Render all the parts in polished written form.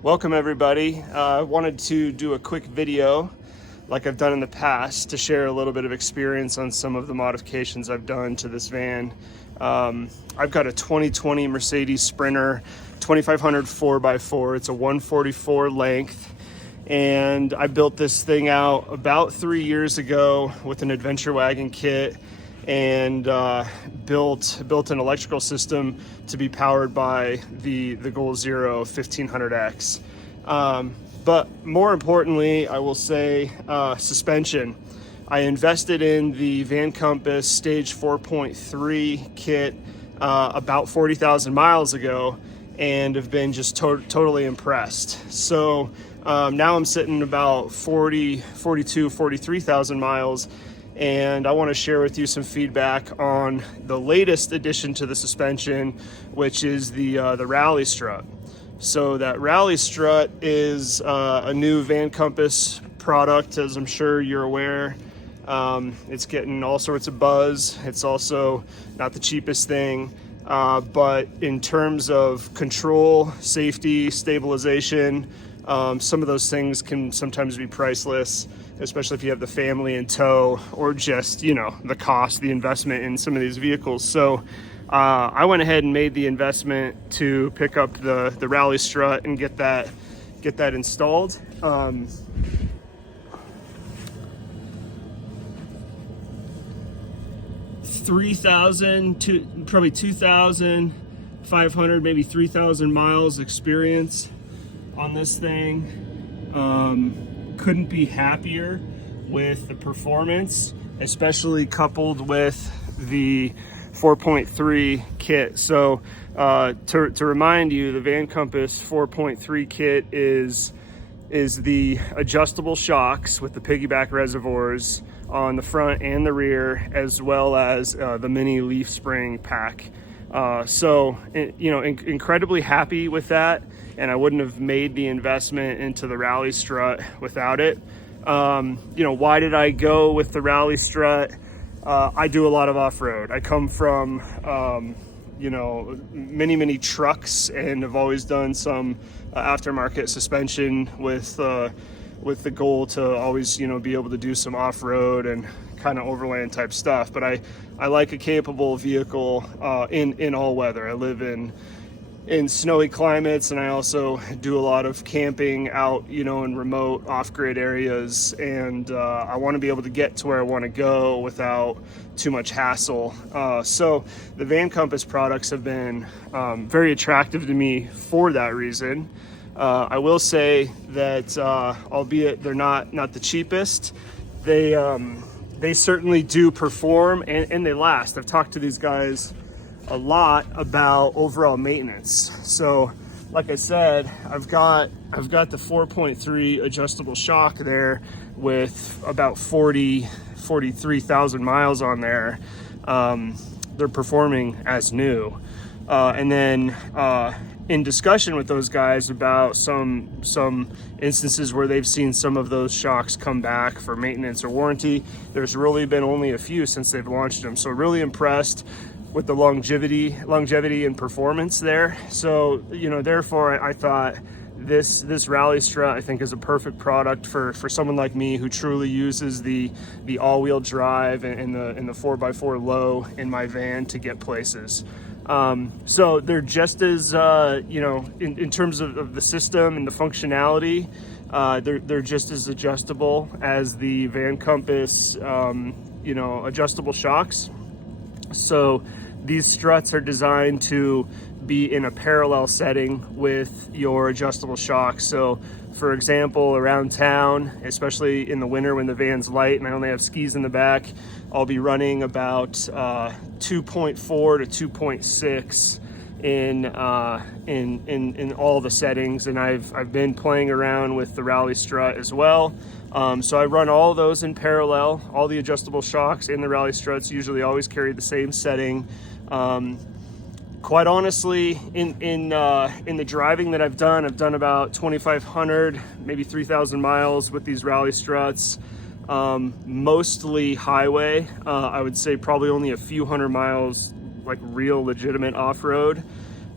Welcome everybody. I wanted to do a quick video like I've done in the past to share a little bit of experience on some of the modifications I've done to this van. I've got a 2020 Mercedes Sprinter 2500 4x4. It's a 144 length, and I built this thing out about 3 years ago with an adventure wagon kit, and built an electrical system to be powered by the Goal Zero 1500X. But more importantly, I will say suspension. I invested in the Van Compass Stage 4.3 kit about 40,000 miles ago, and have been just totally impressed. So now I'm sitting about 43,000 miles, and I want to share with you some feedback on the latest addition to the suspension, which is the Rally Strut. So that Rally Strut is a new Van Compass product, as I'm sure you're aware. It's getting all sorts of buzz. It's also not the cheapest thing, but in terms of control, safety, stabilization, some of those things can sometimes be priceless, especially if you have the family in tow, or just, you know, the cost, the investment in some of these vehicles. So I went ahead and made the investment to pick up the Rally Strut and get that installed. 3,000 to probably 2,500, maybe 3,000 miles experience on this thing. Couldn't be happier with the performance, especially coupled with the 4.3 kit. So to remind you, the Van Compass 4.3 kit is the adjustable shocks with the piggyback reservoirs on the front and the rear, as well as the mini leaf spring pack. So you know, incredibly happy with that, and I wouldn't have made the investment into the Rally Strut without it. You know, why did I go with the Rally Strut? I do a lot of off-road. I come from you know, many trucks, and have always done some aftermarket suspension with the goal to always, you know, be able to do some off-road and kind of overland type stuff. But I like a capable vehicle in all weather. I live in snowy climates, and I also do a lot of camping out, you know, in remote off-grid areas, and I want to be able to get to where I want to go without too much hassle. So the Van Compass products have been very attractive to me for that reason. I will say that albeit they're not the cheapest, they certainly do perform, and they last. I've talked to these guys a lot about overall maintenance. So like I said, I've got the 4.3 adjustable shock there with about 43,000 miles on there. They're performing as new. And then in discussion with those guys about some instances where they've seen some of those shocks come back for maintenance or warranty, there's really been only a few since they've launched them. So really impressed with the longevity and performance there. So, you know, therefore I thought this Rally Strut, I think, is a perfect product for someone like me who truly uses the all-wheel drive and the 4x4 low in my van to get places. So they're just as, you know, in terms of the system and the functionality, they're just as adjustable as the Van Compass, you know, adjustable shocks. So these struts are designed to be in a parallel setting with your adjustable shocks. So for example, around town, especially in the winter when the van's light and I only have skis in the back, I'll be running about 2.4 to 2.6 in all the settings, and I've been playing around with the Rally Strut as well. So I run all those in parallel. All the adjustable shocks and the Rally Struts usually always carry the same setting. Quite honestly, in the driving that I've done about 2,500, maybe 3,000 miles with these Rally Struts. Mostly highway. I would say probably only a few hundred miles, like real legitimate off-road.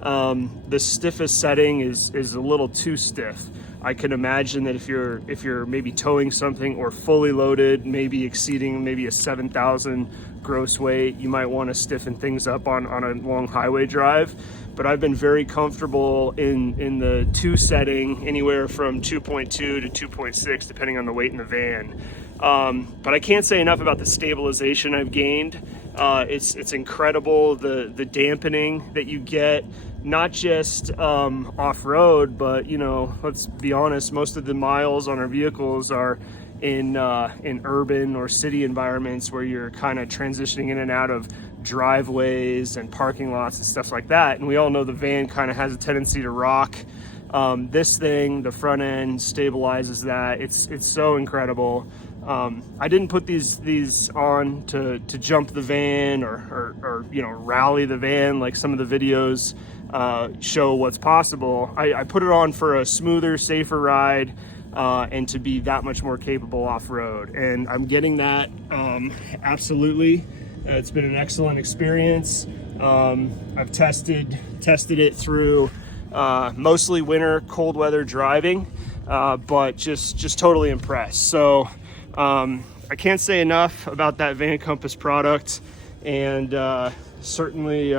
The stiffest setting is a little too stiff. I can imagine that if you're maybe towing something or fully loaded, maybe exceeding maybe a 7,000 gross weight, you might want to stiffen things up on a long highway drive. But I've been very comfortable in the 2 setting, anywhere from 2.2 to 2.6, depending on the weight in the van. But I can't say enough about the stabilization I've gained. It's incredible, the dampening that you get, not just off-road, but let's be honest, most of the miles on our vehicles are in urban or city environments where you're kind of transitioning in and out of driveways and parking lots and stuff like that. And we all know the van kind of has a tendency to rock. This thing, the front end, stabilizes that. It's so incredible. I didn't put these on to jump the van or rally the van like some of the videos show what's possible. I put it on for a smoother, safer ride, and to be that much more capable off-road. And I'm getting that, absolutely. It's been an excellent experience. I've tested it through mostly winter, cold weather driving, but just totally impressed. So I can't say enough about that Van Compass product, and certainly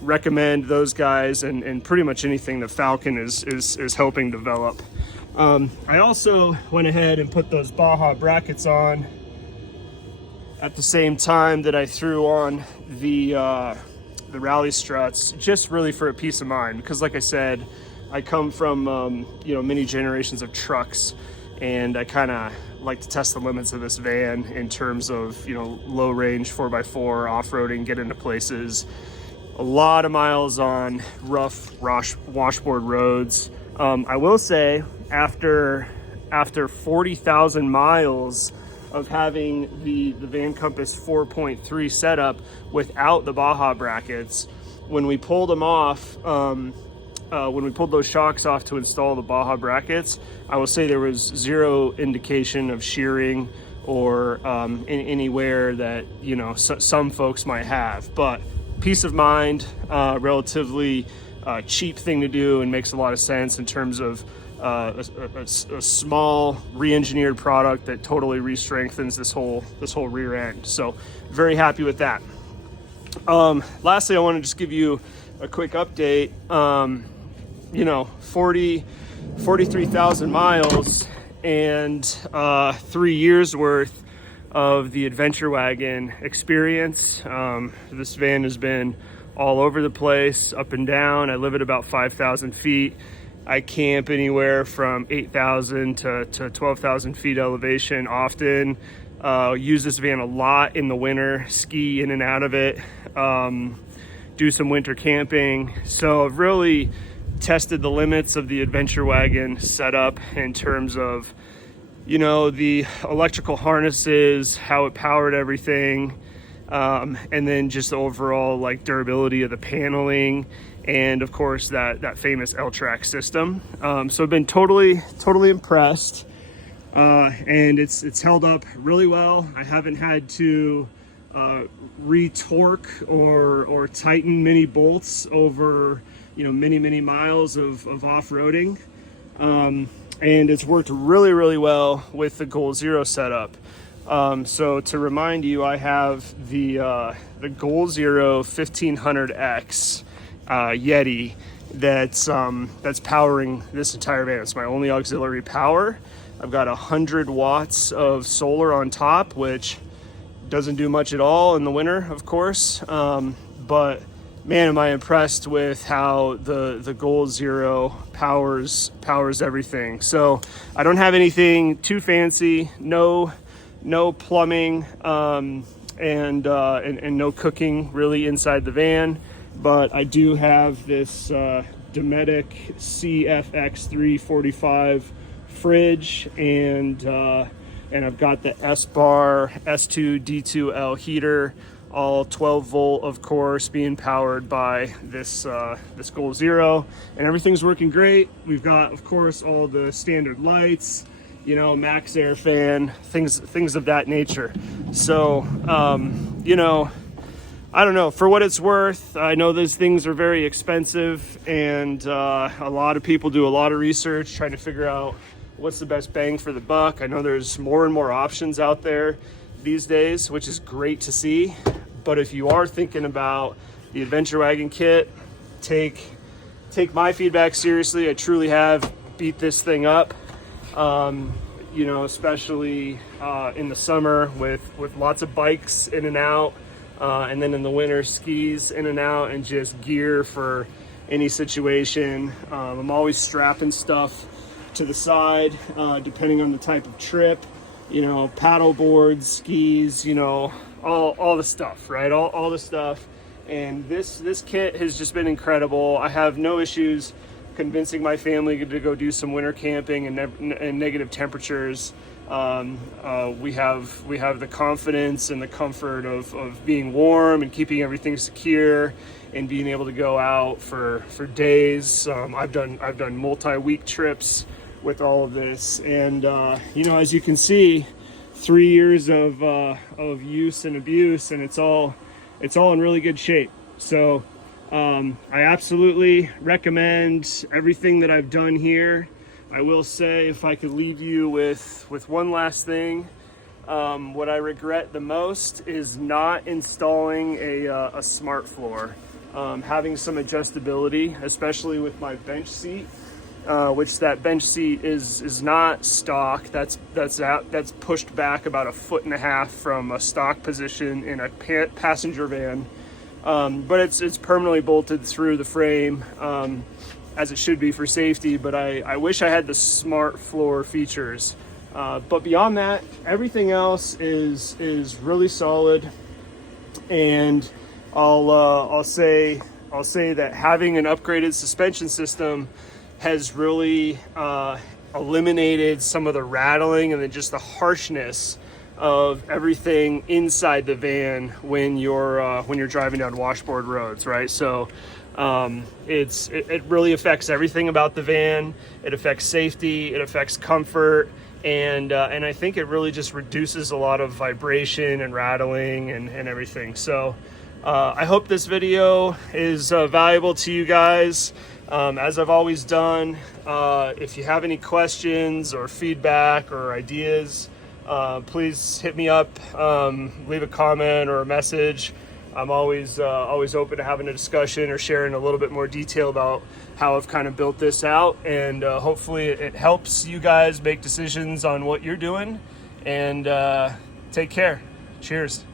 recommend those guys and pretty much anything that Falcon is helping develop. I also went ahead and put those Baja brackets on at the same time that I threw on the Rally Struts, just really for a peace of mind, because like I said, I come from many generations of trucks, and I kind of like to test the limits of this van in terms of low range 4x4 off-roading, get into places, a lot of miles on rough washboard roads. I will say, after 40,000 miles of having the Van Compass 4.3 setup without the Baja brackets, when we pulled them off, when we pulled those shocks off to install the Baja brackets, I will say there was zero indication of shearing or anywhere that some folks might have. But peace of mind, relatively cheap thing to do, and makes a lot of sense in terms of a small re-engineered product that totally re-strengthens this whole rear end. So very happy with that. Lastly, I want to just give you a quick update. 43,000 miles and 3 years worth of the Adventure Wagon experience. This van has been all over the place, up and down. I live at about 5,000 feet. I camp anywhere from 8,000 to 12,000 feet elevation often. Use this van a lot in the winter, ski in and out of it, do some winter camping. So I've really tested the limits of the Adventure Wagon setup in terms of, the electrical harnesses, how it powered everything, and then just the overall durability of the paneling, and of course that famous L-Track system. So I've been totally impressed, and it's held up really well. I haven't had to re-torque or tighten many bolts over many miles of off-roading, and it's worked really well with the Goal Zero setup. So to remind you, I have the Goal Zero 1500X Yeti that's powering this entire van. It's my only auxiliary power. I've got 100 watts of solar on top, which doesn't do much at all in the winter, of course, but man, am I impressed with how the Goal Zero powers everything. So I don't have anything too fancy, no plumbing, and no cooking really inside the van, but I do have this Dometic CFX 345 fridge, and I've got the Espar S2 D2L heater, all 12 volt, of course, being powered by this Goal Zero, and everything's working great. We've got, of course, all the standard lights, max air fan, things of that nature. So I don't know, for what it's worth, I know those things are very expensive, and a lot of people do a lot of research trying to figure out what's the best bang for the buck. I know there's more and more options out there these days, which is great to see. But if you are thinking about the Adventure Wagon kit, take my feedback seriously. I truly have beat this thing up. You know, especially in the summer with lots of bikes in and out, and then in the winter skis in and out, and just gear for any situation. I'm always strapping stuff to the side, depending on the type of trip, you know, paddle boards, skis, you know, all the stuff, right? All the stuff. And this kit has just been incredible. I have no issues convincing my family to go do some winter camping in negative temperatures. We have the confidence and the comfort of being warm and keeping everything secure and being able to go out for days. I've done multi-week trips with all of this, and you know, as you can see, 3 years of use and abuse, and it's all in really good shape. So I absolutely recommend everything that I've done here. I will say, if I could leave you with one last thing, what I regret the most is not installing a smart floor. Having some adjustability, especially with my bench seat, which that bench seat is not stock. That's pushed back about 1.5 feet from a stock position in a passenger van. But it's permanently bolted through the frame, as it should be for safety. But I wish I had the smart floor features. But beyond that, everything else is really solid. And I'll say that having an upgraded suspension system has really eliminated some of the rattling and then just the harshness of everything inside the van when you're driving down washboard roads, right? So it really affects everything about the van. It affects safety, it affects comfort, and I think it really just reduces a lot of vibration and rattling and everything. So I hope this video is valuable to you guys. As I've always done, if you have any questions or feedback or ideas, please hit me up, leave a comment or a message. I'm always open to having a discussion or sharing a little bit more detail about how I've kind of built this out, and hopefully it helps you guys make decisions on what you're doing. And take care. Cheers.